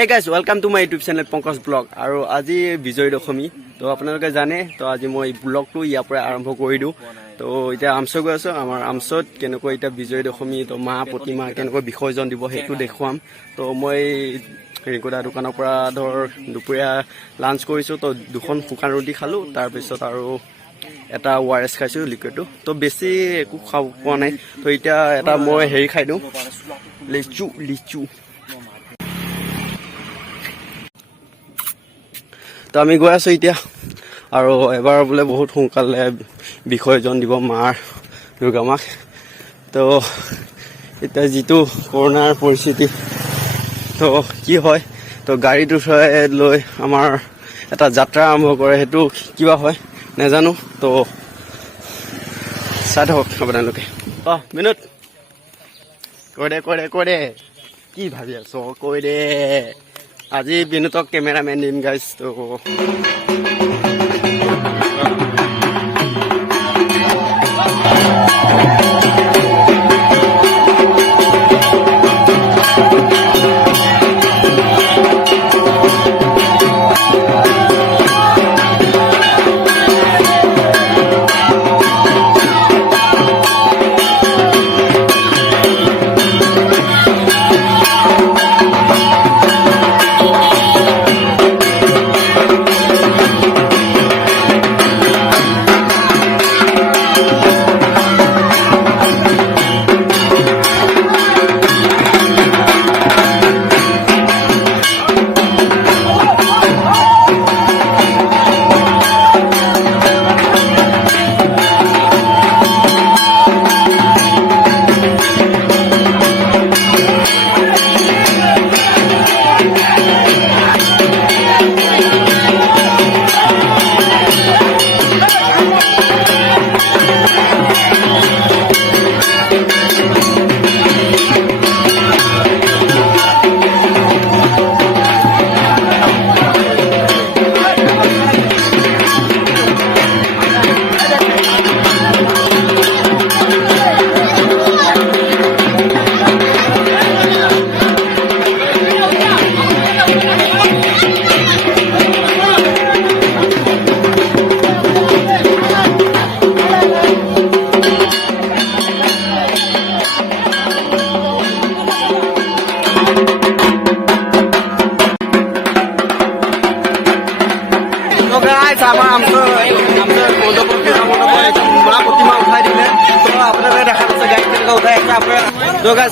Hey guys, welcome to my YouTube channel Pankaj Vlog. আৰু আজি বিজয় দশমী তো আপোনালোকে জানে তো আজি মই ব্লগটো ইয়াৰ পৰা আৰম্ভ কৰি দিওঁ তো এতিয়া আমচ গৈ আছো আমাৰ আমচত কেনেকৈ এতিয়া বিজয় দশমী তো মা প্ৰতিমা কেনেকৈ বিসৰ্জন দিব সেইটো দেখুৱাম তো মই ৰিকোডা দোকানৰ পৰা ধৰ দুপৰীয়া লাঞ্চ কৰিছো তো দুখন শুকান ৰুটি খালো তাৰ পিছত আৰু এটা ওআৰএস খাইছো লিকুইডটো তো বেছি একো খাব পোৱা নাই তো এতিয়া এটা মই হেৰি খাই দিওঁ লিচু তো আমি গৈ আছো এতিয়া আৰু এবাৰ বোলে বহুত সোনকালে বিসৰ্জন দিব মাৰ দুৰ্গা মাক তো এতিয়া যিটো কৰোনাৰ পৰিস্থিতি তো কি হয় তো গাড়ীটো লৈ আমাৰ এটা যাত্ৰা আৰম্ভ কৰে সেইটো কিবা হয় নাজানো তো চাই থাকক আপোনালোকে মিনুট কৈ দে কি ভাবি আছ কৈ দে আজি বিনুতক কেমেৰামেন দিম গাইজ তো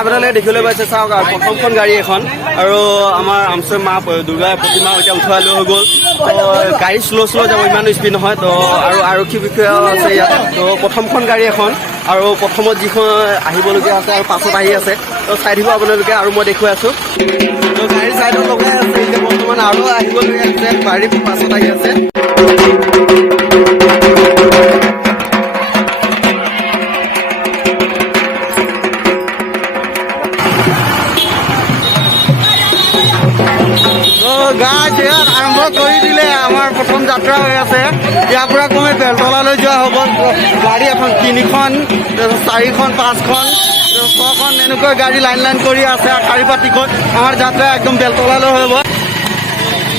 আপোনালোকে দেখিবলৈ পাইছে চাওক প্ৰথমখন গাড়ী এখন আৰু আমাৰ আমচৰ মা দুৰ্গা প্ৰতিমা এতিয়া উঠোৱাই লৈ হৈ গ'ল তো গাড়ী শ্ল' যাব ইমান স্পীড নহয় তো আৰু আৰক্ষী বিষয়া আছে ইয়াত তো প্ৰথমখন গাড়ী এখন আৰু প্ৰথমত যিখন আহিবলগীয়া আছে আৰু পাছত আহি আছে তো চাই দিব আপোনালোকে আৰু মই দেখুৱাই আছো তো গাড়ী চাইডত লগাই আছে এতিয়া বৰ্তমান আৰু আহিবলগীয়া আছে গাড়ী পাছত আহি আছে আৰম্ভ কৰি দিলে আমাৰ প্ৰথম যাত্ৰা হৈ আছে ইয়াৰ পৰা কমে বেলতলালৈ যোৱা হ'ব গাড়ী এখন 3খন 4খন 5খন 6খন এনেকৈ গাড়ী লাইন কৰি আছে আৰু শাৰী পাতিকৈ আমাৰ যাত্ৰা একদম বেলতলালৈ হ'ব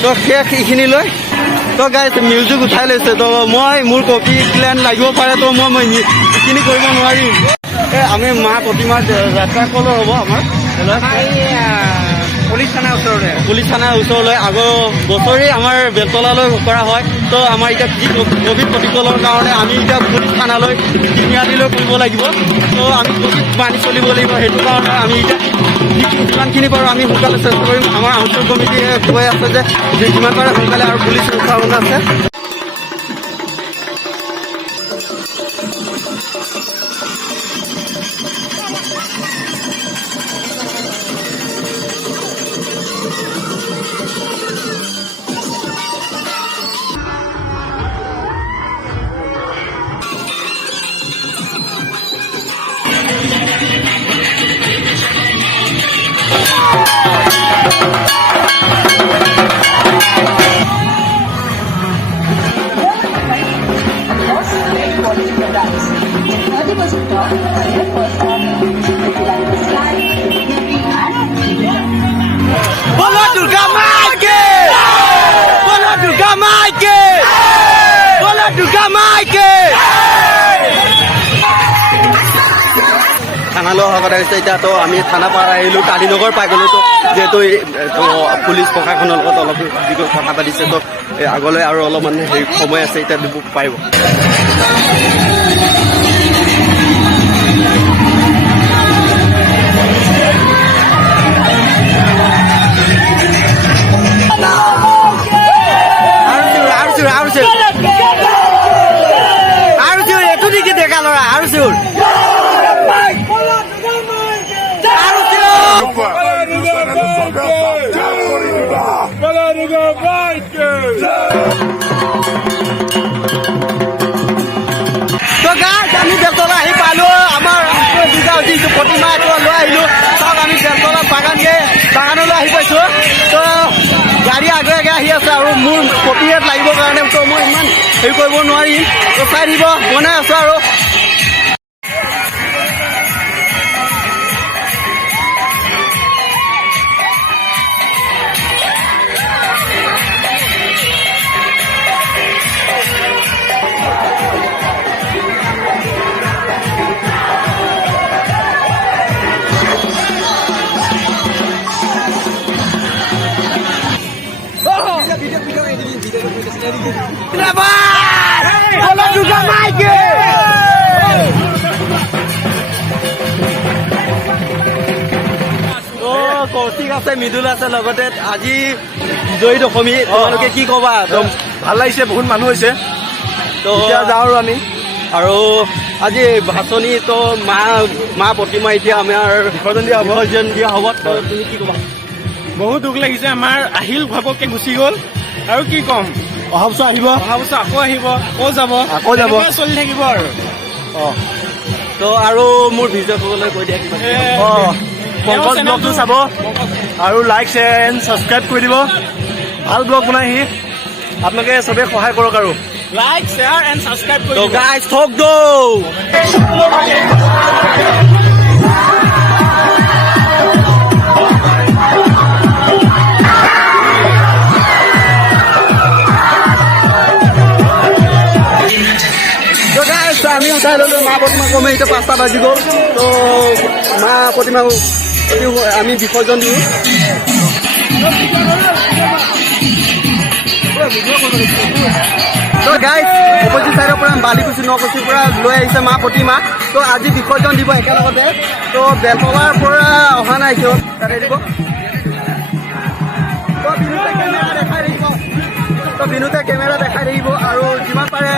তো শেষ এইখিনিলৈ তো গাইজ মিউজিক উঠাই লৈছে তো মই মোৰ কপি প্লেন লাগিব পাৰে তো মই এইখিনি কৰিব নোৱাৰিম আমি মা প্ৰতিমাৰ যাত্ৰা ক'লৈ হ'ব আমাৰ পুলিচ থানাৰ ওচৰলৈ আগৰ বছৰেই আমাৰ বেলতলালৈ কৰা হয় তো আমাৰ এতিয়া ক'ভিড প্ৰতিকূলৰ কাৰণে আমি এতিয়া পুলিচ থানালৈ তিনিআলিলৈ কৰিব লাগিব তো আমি ক'ভিড মানি চলিব লাগিব সেইটো কাৰণে আমি এতিয়া যিমানখিনি পাৰোঁ আমি সোনকালে চেষ্টা কৰিম আমাৰ আঞ্চলিক কমিটিয়ে কৈ আছে যে যিমান পাৰে সোনকালে আৰু পুলিচ সুৰক্ষা আছে Bola Durga থানালৈ অহা কথা হৈছে এতিয়া তো আমি থানা পাৰ আহিলোঁ কালিনগৰ পাই গ'লোঁ তো যিহেতু তো পুলিচ প্ৰশাসনৰ লগত অলপ যিটো কথা পাতিছে তো আগলৈ আৰু অলপমান হেৰি সময় আছে এতিয়া দিব পাৰিব আমি বেলতলা আহি পালো আমাৰ যিটো প্ৰতিমা এইটো লৈ আহিলো চাওক আমি বেলতলা বাগানলৈ আহি পাইছো তো গাড়ী আগে আগে আহি আছে আৰু মোৰ কপিহেট লাগিবৰ কাৰণে তো মই ইমান হেৰি কৰিব নোৱাৰিম তো চাই দিব বনাই আছো আৰু কৌশিক আছে মৃদুল আছে লগতে আজি বিজয়ী দশমী তোমালোকে কি ক'বা একদম ভাল লাগিছে বহুত মানুহ হৈছে তো যাওঁ আৰু আমি আৰু আজি ভাচনি তো মা প্ৰতিমা এতিয়া আমাৰ বিসৰ্জন দিয়া হ'ব তো তুমি কি ক'বা বহুত দুখ লাগিছে আমাৰ আহিল ঘপককে গুচি গ'ল আৰু কি ক'ম অহা বছৰ আহিব আকৌ আহিব আকৌ যাব চলি থাকিব আৰু তো আৰু মোৰ ভিডিঅ' ক'বলৈ কৈ দিয়া কিবা পংকজ ব্লগটো চাব আৰু লাইক শ্বেয়াৰ এণ্ড ছাবস্ক্ৰাইব কৰি দিব ভাল ব্লগ বনাইহি আপোনালোকে চবেই সহায় কৰক আৰু লাইক শ্বেয়াৰ এণ্ড ছাবস্ক্ৰাইব কৰি তো দিব গাইজ থক দৌ আমি উঠাই ললো মা প্ৰতিমা কমে এতিয়া 5টা বাজি গ'ল তো মা প্ৰতিমা আমি বিসৰ্জন দিওঁ তো গাইজ অপজিট চাইডৰ পৰা বালিকুচি নকুচিৰ পৰা লৈ আহিছে মা প্ৰতিমা তো আজি বিসৰ্জন দিব একেলগতে তো বেলতলাৰ পৰা অহা নাই কিয় তাতে দিব তো বিনুতে কেমেৰা দেখাই থাকিব আৰু যিমান পাৰে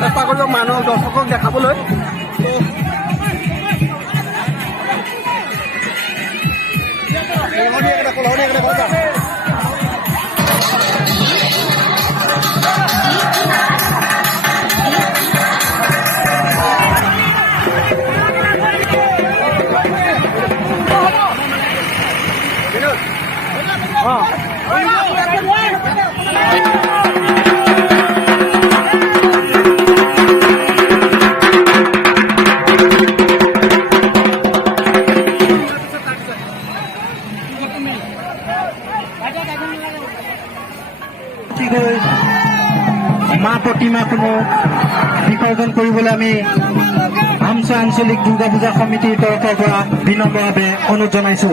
চেষ্টা কৰিব মানুহ দৰ্শকক দেখাবলৈ মা প্ৰতিমাসমূহ বিসৰ্জন কৰিবলৈ আমি আমচা আঞ্চলিক দুৰ্গা পূজা সমিতিৰ তৰফৰ পৰা বিনম্ৰভাৱে অনুৰোধ জনাইছো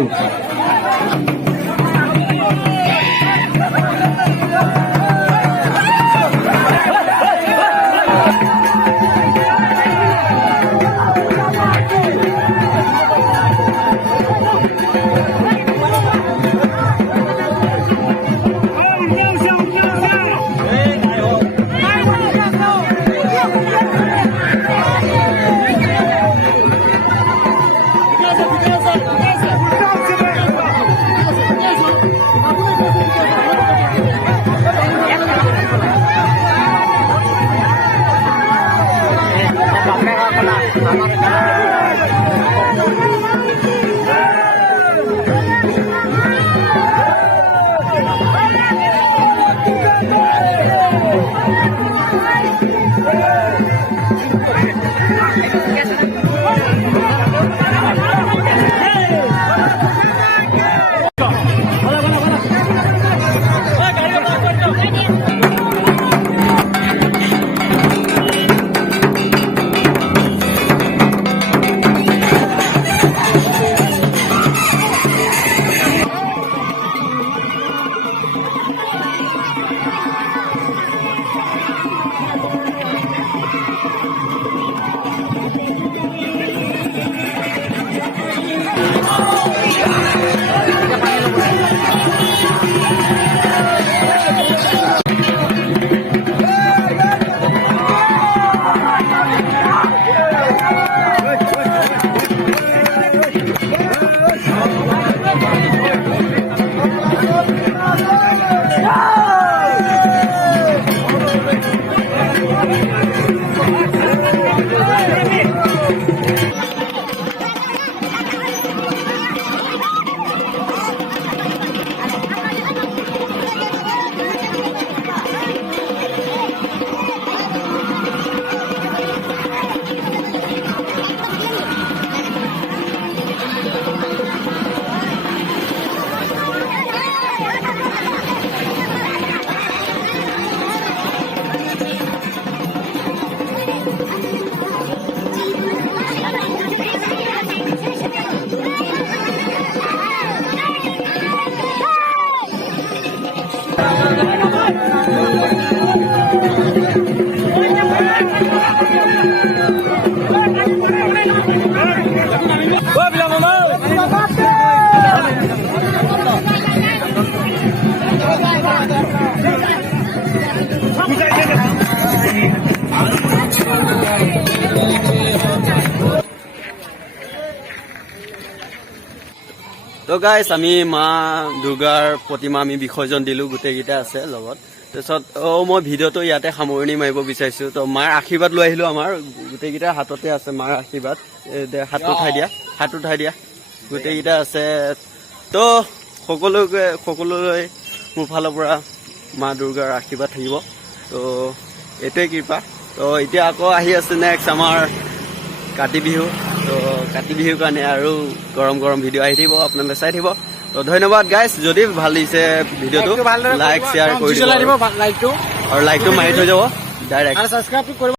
তো গাইছ আমি মা দুৰ্গাৰ প্ৰতিমা আমি বিসৰ্জন দিলোঁ, গোটেইকেইটা আছে লগত। তাৰপিছত মই ভিডিঅ'টো ইয়াতে সামৰণি মাৰিব বিচাৰিছোঁ। তো মাৰ আশীৰ্বাদ লৈ আহিলোঁ, আমাৰ গোটেইকেইটাৰ হাততে আছে মাৰ আশীৰ্বাদ। হাত উঠাই দিয়া গোটেইকেইটা আছে। তো সকলোলৈ মোৰ ফালৰ পৰা মা দুৰ্গাৰ আশীৰ্বাদ থাকিব। তো এইটোৱে কৃপা। তো এতিয়া আকৌ আহি আছে নেক্সট আমাৰ কাতি বিহু। তো কাতি বিহুৰ কাৰণে আৰু গৰম গৰম ভিডিঅ' আহি থাকিব, আপোনালোকে চাই থাকিব। তো ধন্যবাদ গাইছ, যদি ভাল লাগিছে ভিডিঅ'টো লাইক শ্বেয়াৰ কৰি দিব লাইকটো আৰু লাইকটো মাৰি থৈ যাব ডাইৰেক্ট। আৰু ছাবস্ক্ৰাইব কৰিব